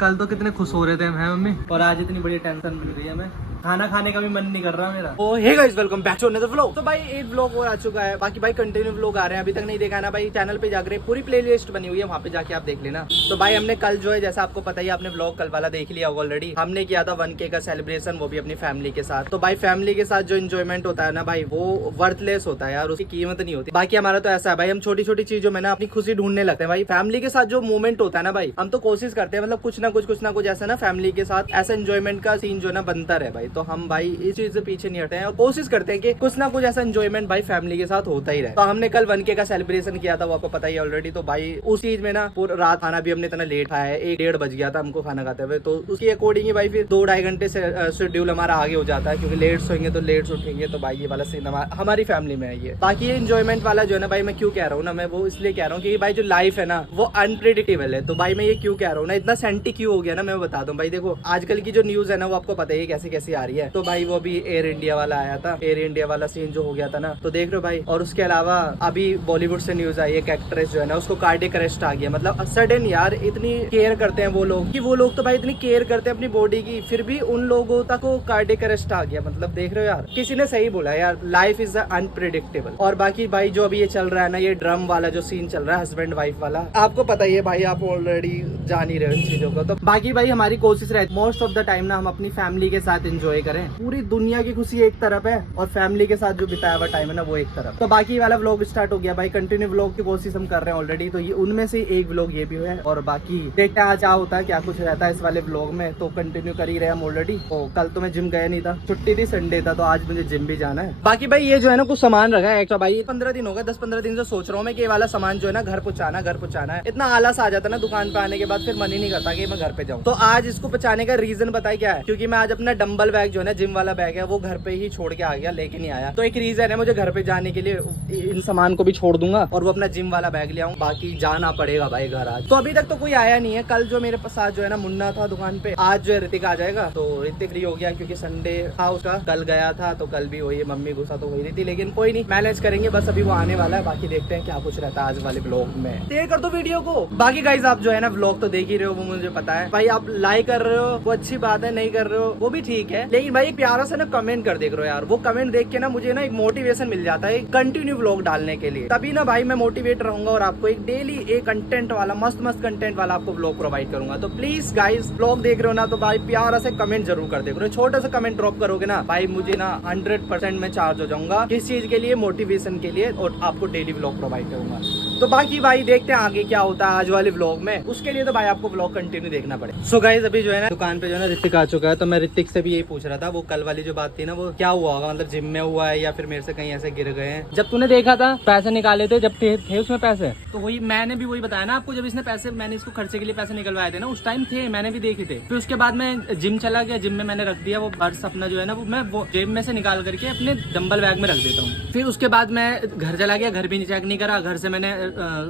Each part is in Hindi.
कल तो कितने खुश हो रहे थे हम, हैं मम्मी, और आज इतनी बड़ी टेंशन मिल रही है हमें। खाना खाने का भी मन नहीं कर रहा मेरा। Oh hey guys, welcome back to another vlog. तो भाई एक व्लॉग और आ चुका है, बाकी भाई कंटिन्यू व्लॉग आ रहे हैं। अभी तक नहीं देखा ना भाई, चैनल पे जाकर पूरी प्लेलिस्ट बनी हुई है, वहाँ पे जाके आप देख लेना। तो भाई हमने कल जो है, जैसा आपको पता ही, आपने व्लॉग कल वाला देख लिया होगा ऑलरेडी। हमने किया था 1K का सेलिब्रेशन, वो भी अपनी फैमिली के साथ। तो भाई फैमिली के साथ जो एंजॉयमेंट होता है ना भाई, वो वर्थलेस होता है यार, उसकी कीमत नहीं होती। बाकी हमारा तो ऐसा है भाई, हम छोटी छोटी चीजों में ना अपनी खुशी ढूंढने लगते हैं भाई। फैमिली के साथ जो मोमेंट होता है ना भाई, हम तो कोशिश करते हैं मतलब कुछ ना कुछ ऐसा ना फैमिली के साथ ऐसा एंजॉयमेंट का सीन जो है ना बनता रहे भाई। तो हम भाई इस चीज से पीछे नहीं हटते हैं और कोशिश करते हैं कि कुछ ना कुछ ऐसा एंजॉयमेंट भाई फैमिली के साथ होता ही रहे। तो हमने कल 1K का सेलिब्रेशन किया था, वो आपको पता ही ऑलरेडी। तो भाई उस चीज में ना पूरा रात खाना भी हमने इतना लेट खाया है, 1-1:30 बज गया था हमको खाना खाते हुए। तो उसकी अकॉर्डिंग ही भाई फिर 2-2.5 घंटे से शेड्यूल हमारा आगे हो जाता है, क्योंकि लेट सोएंगे तो लेट उठेंगे। तो भाई ये वाला सीन हमारी फैमिली में है ये। बाकी ये एंजॉयमेंट वाला जो है ना भाई, मैं क्यों कह रहा हूँ ना, मैं वो इसलिए कह रहा हूँ कि भाई जो लाइफ है ना वो अनप्रेडिक्टेबल है। तो भाई मैं ये क्यों कह रहा हूँ ना, इतना सेंटी क्यों हो गया ना, मैं बता दूं भाई। देखो आजकल की जो न्यूज है ना, वो आपको पता ही कैसे कैसे आ रही है। तो भाई वो भी एयर इंडिया वाला आया था, एयर इंडिया वाला सीन जो हो गया था ना, तो देख रहे हो भाई। और उसके अलावा अभी बॉलीवुड से न्यूज आई, एक एक्ट्रेस जो है ना, उसको कार्डियक अरेस्ट आ गया। मतलब सडन यार, इतनी केयर करते हैं वो लोग, कि वो लोग तो भाई इतनी केयर करते हैं अपनी बॉडी की, फिर भी उन लोगों तक को कार्डियक अरेस्ट आ गया। मतलब देख रहे हो यार, किसी ने सही बोला यार, लाइफ इज अनप्रेडिक्टेबल। और बाकी भाई जो अभी ये चल रहा है ना, ये ड्रम वाला जो सीन चल रहा है, हस्बैंड वाइफ वाला, आपको पता ही है भाई, आप ऑलरेडी जान ही रहे हो इन चीजों को। तो बाकी भाई हमारी कोशिश रहती मोस्ट ऑफ द टाइम ना, हम अपनी फैमिली के साथ एंजॉय करें। पूरी दुनिया की खुशी एक तरफ है और फैमिली के साथ जो बिताया हुआ टाइम है ना, वो एक तरफ। तो बाकी वाला व्लॉग स्टार्ट हो गया भाई, कंटिन्यू व्लॉग की कोशिश हम कर रहे हैं ऑलरेडी। तो ये उनमें से एक व्लॉग ये भी है, और बाकी देखते हैं आज क्या होता है, क्या कुछ रहता है इस वाले व्लॉग में। तो कंटिन्यू कर ही रहे हम ऑलरेडी। तो कल तो मैं जिम गया नहीं था, छुट्टी थी, संडे था, तो आज मुझे जिम भी जाना है। बाकी भाई ये जो है ना कुछ सामान रखा है एक्स्ट्रा भाई, 15 दिन हो गए, 10-15 दिन से सोच रहा हूँ मैं कि ये वाला सामान जो है ना घर पहुंचाना है। इतना आलस आ जाता है ना दुकान पे आने के बाद, फिर मन ही नहीं करता कि मैं घर पे जाऊँ। तो आज इसको पहुंचाने का रीजन बताया क्या है, क्योंकि मैं आज अपना डंबल बैग जो है ना, जिम वाला बैग है, वो घर पे ही छोड़ के आ गया, लेके नहीं आया। तो एक रीजन है मुझे घर पे जाने के लिए, इन सामान को भी छोड़ दूंगा और वो अपना जिम वाला बैग ले आऊँ। बाकी जाना पड़ेगा भाई घर आज। तो अभी तक तो कोई आया नहीं है। कल जो मेरे साथ जो है ना मुन्ना था दुकान पे, आज जो है ऋतिक आ जाएगा। तो ऋतिक फ्री हो गया क्योंकि संडे था उसका, कल गया था तो कल भी वही मम्मी गुस्सा तो हो रही थी, लेकिन कोई नहीं, मैनेज करेंगे। बस अभी वो आने वाला है, बाकी देखते हैं क्या कुछ रहता है आज वाले ब्लॉग में। शेयर कर दो वीडियो को। बाकी गाइस आप जो है ना व्लॉग तो देख ही रहे हो, वो मुझे पता है भाई। आप लाइक कर रहे हो वो अच्छी बात है, नहीं कर रहे हो वो भी ठीक है, लेकिन भाई एक प्यारा सा ना कमेंट कर देख रहे हो यार। वो कमेंट देख के ना मुझे ना एक मोटिवेशन मिल जाता है कंटिन्यू व्लॉग डालने के लिए। तभी ना भाई मैं मोटिवेट रहूंगा और आपको एक डेली एक कंटेंट वाला मस्त कंटेंट वाला आपको व्लॉग प्रोवाइड करूंगा। तो प्लीज गाइस व्लॉग देख रहे हो ना, तो भाई प्यारा से कमेंट जरूर कर देख रहे हो। छोटा सा कमेंट ड्रॉप करोगे ना भाई, मुझे ना 100% में चार्ज हो जाऊंगा किस चीज के लिए, मोटिवेशन के लिए, और आपको डेली व्लॉग प्रोवाइड करूंगा। तो बाकी भाई देखते हैं आगे क्या होता है आज वाले व्लॉग में। उसके लिए तो भाई आपको व्लॉग कंटिन्यू देखना पड़ेगा। सो गाइस अभी जो है ना दुकान पे जो है ना ऋतिक आ चुका है। तो मैं ऋतिक से भी यही पूछ रहा था, वो कल वाली जो बात थी ना, वो क्या हुआ होगा, मतलब जिम में हुआ है या फिर मेरे से कहीं ऐसे गिर गए हैं। जब तूने देखा था पैसे निकाले थे, जब थे उसमें पैसे, तो वही मैंने भी वही बताया ना आपको, जब इसने पैसे, मैंने इसको खर्चे के लिए पैसे निकलवाए थे ना, उस टाइम थे, मैंने भी देखे थे। फिर उसके बाद मैं जिम चला गया, जिम में मैंने रख दिया वो पर्स अपना जो है ना, वो मैं वो जेब में से निकाल करके अपने डंबल बैग में रख देता हूँ। फिर उसके बाद मैं घर चला गया, घर भी नहीं चेक नहीं करा। घर से मैंने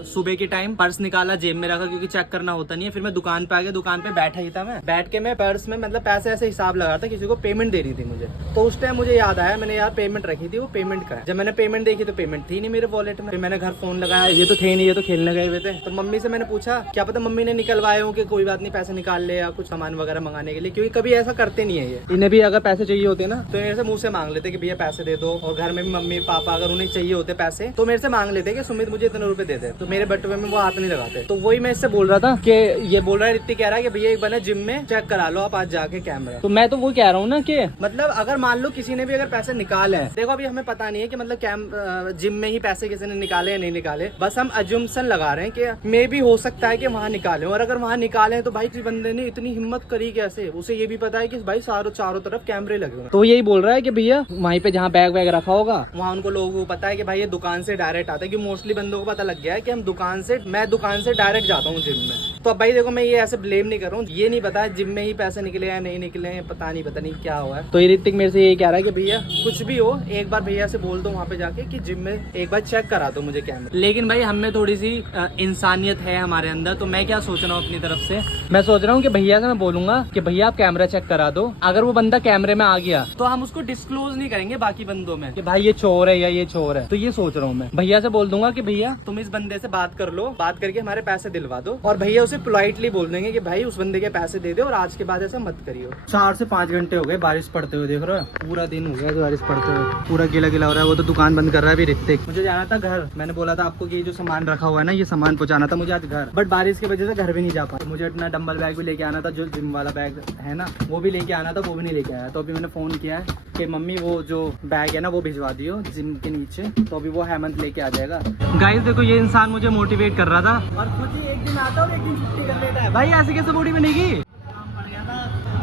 सुबह के टाइम पर्स निकाला, जेब में रखा, क्योंकि चेक करना होता नहीं है। फिर मैं दुकान पे आ गया, दुकान पे बैठा ही था, मैं बैठ के मैं पर्स में मतलब पैसे ऐसे हिसाब लगा था, किसी को पेमेंट देनी थी मुझे। तो उस टाइम मुझे याद आया, मैंने यार पेमेंट रखी थी, वो पेमेंट का है। जब मैंने पेमेंट देखी तो पेमेंट थी नहीं मेरे वॉलेट में। फिर मैंने घर फोन लगाया, ये तो थे नहीं, ये तो खेलने गए हुए थे। तो मम्मी से मैंने पूछा, क्या पता मम्मी ने निकलवाए हो कि कोई बात नहीं, पैसे निकाल ले या कुछ सामान वगैरह मंगाने के लिए, क्योंकि कभी ऐसा करते नहीं है ये। इन्हें भी अगर पैसे चाहिए होते ना, तो मेरे से मुंह से मांग लेते कि भैया पैसे दे दो। और घर में भी मम्मी पापा अगर उन्हें चाहिए होते पैसे, तो मेरे से मांग लेते कि सुमित मुझे इतने रुपए दे दे। तो मेरे बटुए में वो हाथ नहीं लगाते। तो वही मैं इससे बोल रहा था कि ये बोल रहा है, ऋतिक कह रहा है कि भैया एक बार जिम में चेक करा लो आप आज जाके कैमरा। तो मैं तो वो कह रहा हूँ ना कि मतलब अगर मान लो किसी ने भी अगर पैसे निकाले हैं, देखो अभी हमें पता नहीं है कि मतलब जिम में ही पैसे किसी ने निकाले या नहीं निकाले, बस हम अज्यूमशन लगा रहे हैं कि मे भी हो सकता है कि वहाँ निकाले। और अगर वहाँ निकाले तो भाई किस बंदे ने इतनी हिम्मत करी कैसे, उसे ये भी पता है कि भाई चारों तरफ कैमरे लगे हुए। तो यही बोल रहा है कि भैया वहीं पे जहाँ बैग वैग रखा होगा, वहाँ उनको लोगों को पता है कि भाई ये दुकान से डायरेक्ट आता है, कि मोस्टली बंदों को पता लग गया है कि मैं दुकान से डायरेक्ट जाता हूँ जिम में। तो अब भाई देखो मैं ये ऐसे ब्लेम नहीं कर रहा हूँ, ये नहीं पता जिम में ही पैसे निकले या नहीं निकले, पता नहीं क्या हुआ है। तो ये ऋतिक मेरे से यही कह रहा है कि भैया कुछ भी हो एक बार भैया से बोल दो वहाँ पे जाके कि जिम में एक बार चेक करा दो मुझे कैमरा। लेकिन भाई हमें थोड़ी सी इंसानियत है हमारे अंदर। तो मैं क्या सोच रहा हूँ अपनी तरफ से, मैं सोच रहा हूँ कि भैया से मैं बोलूंगा कि भैया आप कैमरा चेक करा दो। अगर वो बंदा कैमरे में आ गया तो हम उसको डिस्क्लोज नहीं करेंगे बाकी बंदों में कि भाई ये चोर है या ये चोर है। तो ये सोच रहा हूँ मैं, भैया से बोल दूंगा कि भैया तुम इस बंदे से बात कर लो, बात करके हमारे पैसे दिलवा दो। और भैया उसे उससे पोलाइटली बोल देंगे कि भाई उस बंदे के पैसे दे दे और आज के बाद ऐसा मत करियो। 4 से 5 घंटे हो गए बारिश पड़ते हुए, देख रहे हो पूरा दिन हो गया बारिश पड़ते हुए, पूरा गीला गीला हो रहा है। वो तो दुकान बंद कर रहा है अभी ऋतिक। मुझे जाना था घर, मैंने बोला था आपको कि जो सामान रखा हुआ है ना ये सामान पहुंचाना था मुझे आज घर, बट बारिश की वजह से घर भी नहीं जा पाया। मुझे अपना डंबल बैग भी लेके आना था, जो जिम वाला बैग है ना वो भी लेके आना था, वो भी नहीं लेके आया। तो अभी मैंने फोन किया है कि मम्मी वो जो बैग है ना वो भिजवा दियो जिम के नीचे, तो अभी वो हेमंत लेके आ जाएगा। गाइस देखो ये इंसान मुझे मोटिवेट कर रहा था और खुद ही एक दिन आता और एक दिन छुट्टी कर लेता है। भाई ऐसे कैसे बॉडी बनेगी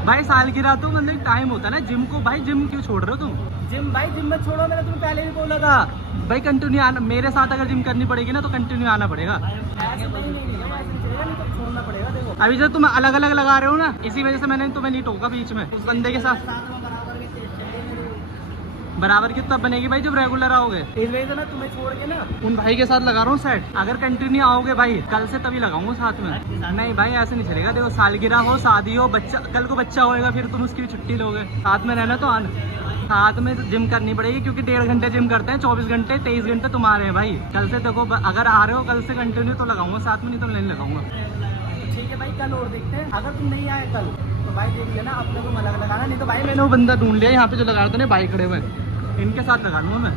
भाई? सालगिरह तो मतलब टाइम होता है ना जिम को। भाई जिम क्यों छोड़ रहे हो तुम? जिम भाई जिम मत छोड़ो, मैंने तुम्हें पहले भी बोला था भाई कंटिन्यू आना मेरे साथ। अगर जिम करनी पड़ेगी ना तो कंटिन्यू आना पड़ेगा, छोड़ना पड़ेगा। देखो अभी जो तुम अलग अलग लगा रहे हो ना इसी वजह से मैंने तुम्हें नहीं टोका बीच में। उस बंदे के साथ बराबर की तब बनेगी भाई जब रेगुलर आओगे। इस वजह से मैं तुम्हें छोड़ के ना उन भाई के साथ लगा रहा हूँ सेट। अगर कंटिन्यू आओगे भाई कल से तभी लगाऊंगा साथ में। नहीं भाई ऐसे नहीं चलेगा। देखो सालगिरह हो, शादी हो, बच्चा कल को बच्चा होएगा फिर तुम उसकी भी छुट्टी लोगे। साथ में रहना तो आना, साथ में जिम करनी पड़ेगी क्योंकि 1.5 घंटे जिम करते हैं, 24 घंटे 23 घंटे तुम आ रहे हैं भाई। कल से देखो अगर आ रहे हो कल से कंटिन्यू तो लगाऊंगा साथ में, नहीं तो नहीं लगाऊंगा। ठीक है भाई कल और देखते हैं। अगर तुम नहीं आए कल तो भाई देख लेना अपने को अलग लगाना, नहीं तो भाई मैंने वो बंदा ढूंढ लिया यहाँ पे जो लगा रहे थे भाई खड़े हुए, इनके साथ लगा लूँगा मैं।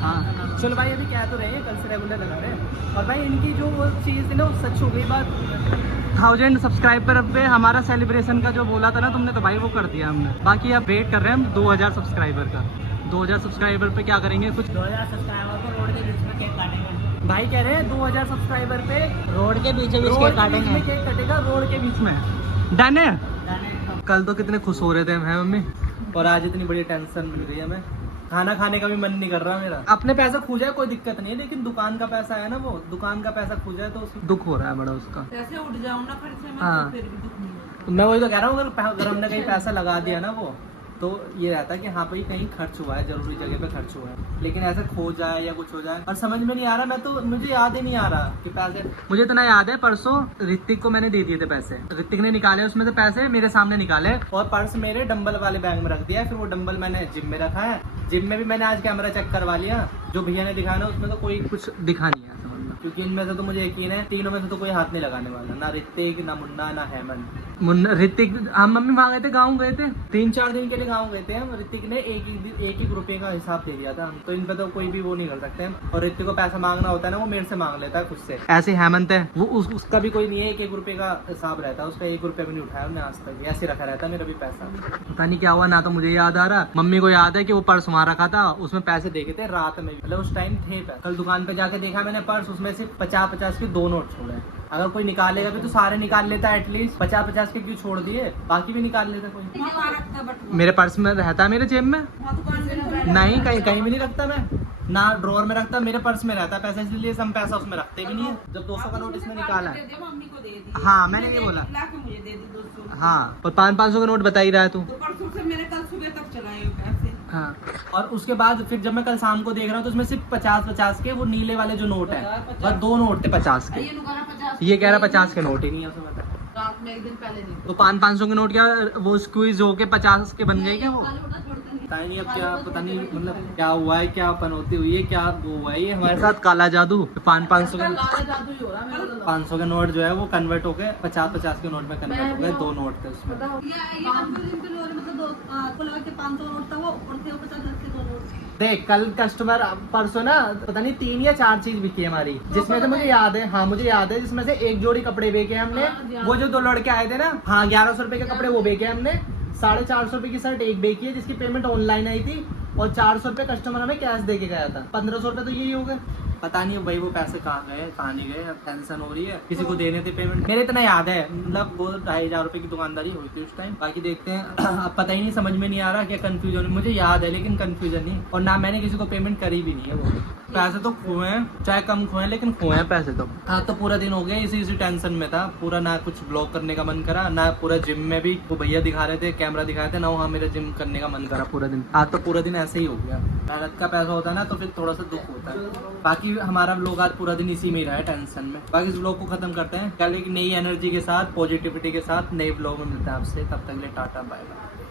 हाँ चलो भाई अभी कह तो रहे हैं कल से रेगुलर लगा रहे हैं। और भाई इनकी जो वो चीज़ थी ना वो सच हो गई बात। 1000 सब्सक्राइबर पे हमारा सेलिब्रेशन का जो बोला था ना तुमने, तो भाई वो कर दिया हमने। बाकी अब वेट कर रहे हैं हम 2000 सब्सक्राइबर का। 2000 सब्सक्राइबर पे क्या करेंगे? कुछ 2000 सब्सक्राइबर पे रोड के बीच में केक काटेंगे। भाई कह रहे हैं 2000 सब्सक्राइबर पे रोड के बीच में केक काटेंगे। केक कटेगा रोड के बीच में। डन है? कल तो कितने खुश हो रहे थे हैं मम्मी, और आज इतनी बड़ी टेंशन मिल रही है। हमें खाना खाने का भी मन नहीं कर रहा मेरा। अपने पैसा खो जाए कोई दिक्कत नहीं है, लेकिन दुकान का पैसा है ना, वो दुकान का पैसा खो जाए तो दुख हो रहा है बड़ा उसका। पैसे उठ जाओ ना खर्चे में। हाँ। तो फिर भी दुख नहीं है। तो मैं वही तो कह रहा हूँ अगर हमने कहीं पैसा लगा दिया ना वो तो ये रहता है कि हाँ भाई कहीं खर्च हुआ है, जरूरी जगह पे खर्च हुआ है। लेकिन ऐसे खो जाए या कुछ हो जाए और समझ में नहीं आ रहा। मैं तो मुझे याद ही नहीं आ रहा कि पैसे, मुझे इतना याद है परसों ऋतिक को मैंने दे दिए थे पैसे। ऋतिक ने निकाले उसमें से पैसे, मेरे सामने निकाले और पर्स मेरे डंबल वाले बैग में रख दिया। फिर वो डंबल मैंने जिम में रखा है। जिम में भी मैंने आज कैमरा चेक करवा लिया, जो भैया ने दिखाना उसमें तो कोई कुछ दिखा नहीं है समझ, क्योंकि इनमें से तो मुझे यकीन है तीनों में से तो कोई हाथ नहीं लगाने वाला, ना ऋतिक, ना मुन्ना, ना हेमंत। मुन्ना ऋतिक हम मम्मी वहाँ गए थे, गाँव गए थे 3-4 दिन के लिए गाँव गए थे हम। ऋतिक ने एक रुपए का हिसाब दे दिया था, तो इन पे तो कोई भी वो नहीं कर सकते हैं। और ऋतिक को पैसा मांगना होता है ना वो मेरे से मांग लेता है खुद से। ऐसे हेमंत है वो उसका भी कोई नहीं है, 1 रुपए का हिसाब रहता है उसका। 1 रुपया भी नहीं उठाया हमने आज तक, ऐसे रखा रहता है मेरा भी पैसा। पता नहीं क्या हुआ, ना तो मुझे याद आ रहा। मम्मी को याद है कि वो पर्स वहाँ रखा था, उसमें पैसे देखे थे रात में, मतलब उस टाइम थे पैसे। कल दुकान पे जाके देखा मैंने पर्स, उसमें से 50-50 के 2 नोट छोड़े। अगर कोई निकालेगा भी तो सारे निकाल लेता है एटलीस्ट। 50-50 के क्यों छोड़ दिए, बाकी भी निकाल लेता कोई। मेरे पर्स में रहता है, मेरे जेब में नहीं, कहीं भी नहीं रखता मैं, ना ड्रॉअर में रखता, मेरे पर्स में रहता है पैसा, इसलिए हम पैसा उसमें रखते भी नहीं है। जब 200 का नोट इसने निकाला है, हाँ मैंने ये बोला, हाँ और 500 का नोट बता ही रहा है तू। हाँ और उसके बाद फिर जब मैं कल शाम को देख रहा हूँ तो उसमें सिर्फ 50-50 के वो नीले वाले जो नोट है, बस 2 नोट थे 50 के। ये कह रहा 50 के नोट ही नहीं है उसमें। रात में एक दिन पहले तो 500 के नोट क्या वो स्क्वीज होके 50 के बन गए क्या? वो पता नहीं अब क्या, पता नहीं मतलब क्या हुआ है, क्या पनौती हुई है, क्या वो हुआ है ये हमारे साथ काला जादू। 500 का नोट जो है वो कन्वर्ट हो गए 50-50 के नोट में कन्वर्ट हो गए, 2 नोट थे उसमें। देख कल कस्टमर परसों ना पता नहीं 3 या 4 चीज बिकी हमारी, जिसमें से मुझे याद है, हाँ मुझे याद है, जिसमें से 1 जोड़ी कपड़े बेचे हमने। वो जो 2 लड़के आए थे ना, हाँ 1100 रुपए के कपड़े वो बेचे हमने। 450 रुपए की शर्ट एक बेची है जिसकी पेमेंट ऑनलाइन आई थी, और 400 रुपए कस्टमर हमें कैश दे के गया था। 1500 रुपए तो यही हो गए। पता नहीं भाई वो पैसे कहाँ गए कहाँ नहीं गए, अब टेंशन हो रही है। किसी को देने थे पेमेंट, मेरे इतना याद है, मतलब वो 2500 रुपए की दुकानदारी हुई थी उस टाइम। बाकी देखते हैं अब पता ही नहीं, समझ में नहीं आ रहा क्या कंफ्यूजन। मुझे याद है लेकिन कंफ्यूजन नहीं, और ना मैंने किसी को पेमेंट करी भी नहीं है। वो पैसे तो खोए हैं, चाहे कम खोए लेकिन खोए हैं पैसे तो। हाँ तो पूरा दिन हो गया इसी टेंशन में था पूरा, ना कुछ ब्लॉग करने का मन करा, ना पूरा जिम में भी वो भैया दिखा रहे थे, कैमरा दिखा रहे थे ना, वहाँ मेरा जिम करने का मन करा पूरा दिन। आज तो पूरा दिन ऐसे ही हो गया। मेहनत का पैसा होता है ना तो फिर थोड़ा सा दुख होता है। बाकी हमारा ब्लॉग आज पूरा दिन इसी में ही रहा है, टेंशन में। बाकी इस ब्लॉग को खत्म करते हैं कल एक नई एनर्जी के साथ, पॉजिटिविटी के साथ नए ब्लॉग में मिलता है आपसे। तब तक के लिए टाटा बाय बाय।